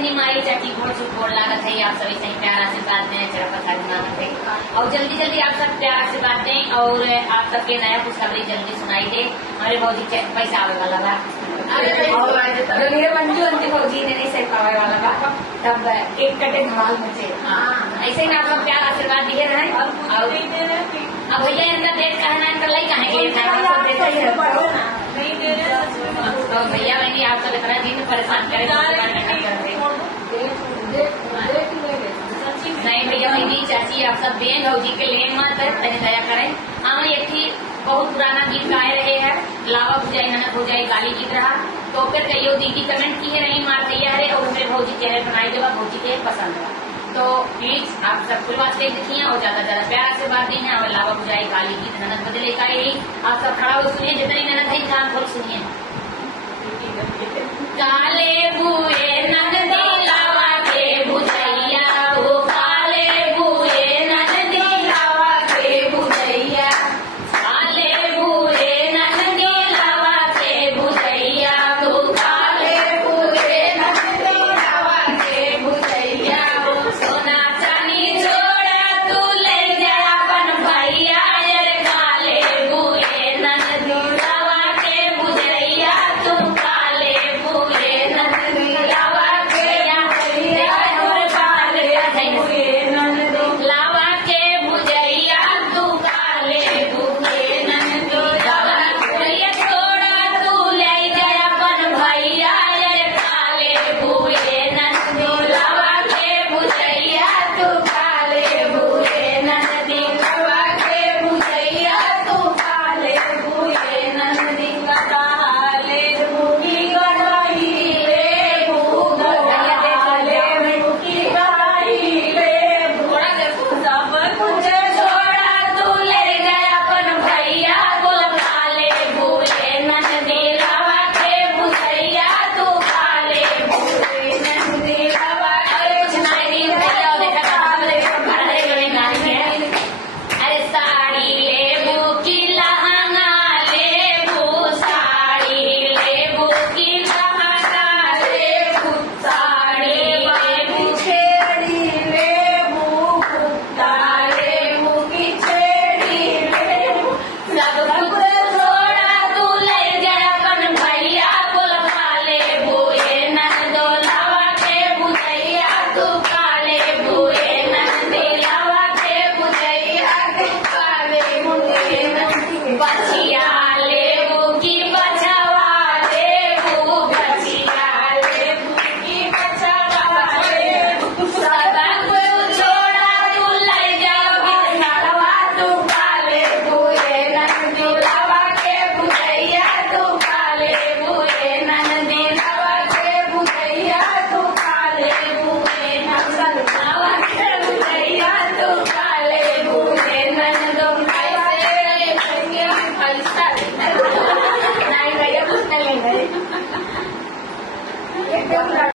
नहीं मारी चाची बहुत सुखोड़ लागत है। आप सभी सही प्यार आशीर्वाद दें, चढ़ा पता लागत है और जल्दी जल्दी आप सब प्यार आशीर्वाद दें और आप सबके नया खुशखबरी जल्दी सुनाई दे। हमारे भौजी पैसा आवे वाला बा, मंजू अंति भौजी ने नहीं सह पावे वाला बा, तब एक कटे धमाल मचे। ऐसे ही आप सब प्यार आशीर्वाद दिए रहे। अब भैया इनका डेट कहना इनका लाई कहे तो भैया बहनी आप सब इतना दिन परेशान करें नहीं भैया बहनी चाची आप सब बेन भौजी के ले मत दया करें। हम एक बहुत पुराना गीत गाए रहे हैं, लावा भुजाई ननद भुजाई गाली गीत रहा। तो फिर कहियो दीदी कमेंट किए रही मार भैया है और मेरे भौजी चेहरे बनाई देवा भौजी के पसंद है। तो प्लीज आप सब फुल वाच के देखिए और ज्यादा ज्यादा प्यार से बात दी है। और लावा भुजाई गाली गीत ननद बदले का यही आप सब खड़ा हो सुनिए, जितनी ननद है काम खोल सुनिए। काले बुए ननदी लावा के भुजैया, वो काले बुए ननदी लावा के भुजैया, काले बुए ननदी लावा के भुजैया, वो काले बुए ननदी लावा के भुजैया। सोना चांदी छोड़ा तू ले जा अपन भैया, यार काले बुए ननदी लावा के भुजैया, तू काले बुए ननदी लावा के भुजैया, और काले बुए ननदी लावा के भुजैया, तू काले बुए ननदी लावा के छोड़ा तू ले जा अपन भैया, यार काले बुए ननदी लावा के भुजैया, तू काले बुए ननदी लावा के भुजैया, तू काले बुए ननदी काले मुकी गई रे भूगले मुकी गई रे भूड़ा सब कुछ छोड़ा तू ले गया अपन भैया, बोल काले बुए ननदी लावा के भुजैया, तू काले बुए ननदी लावा के भुजैया, देखा काले भरे गाने। अरे साड़ी लेबू की लहंगा लेबू, साड़ी लेबू की लहंगा लेबू, साड़ी लेबू छेड़ी लेबू, कुत्ता लेबू की छेड़ी लेबू, सब कुछ छोड़ा तू ले जा अपन भैया, बोल काले बुए ननदो लावा के भुजैया, तू काले बुए ननदी लावा के भुजैया, तू काले बुए ननदी बचिया लेबू की बचवा लेबू, बचिया लेबू की बचवा लेबू, सब कुछ छोड़ा तू ले जा भैया, तू काले बुए ननदी लावा के भुजैया, तू काले बुए ननदी लावा के भुजैया, तू काले बुए ननदी लावा के भुजैया, तू काले बुए ननदो पैसा नहीं भैया कुछ नहीं लेंगे।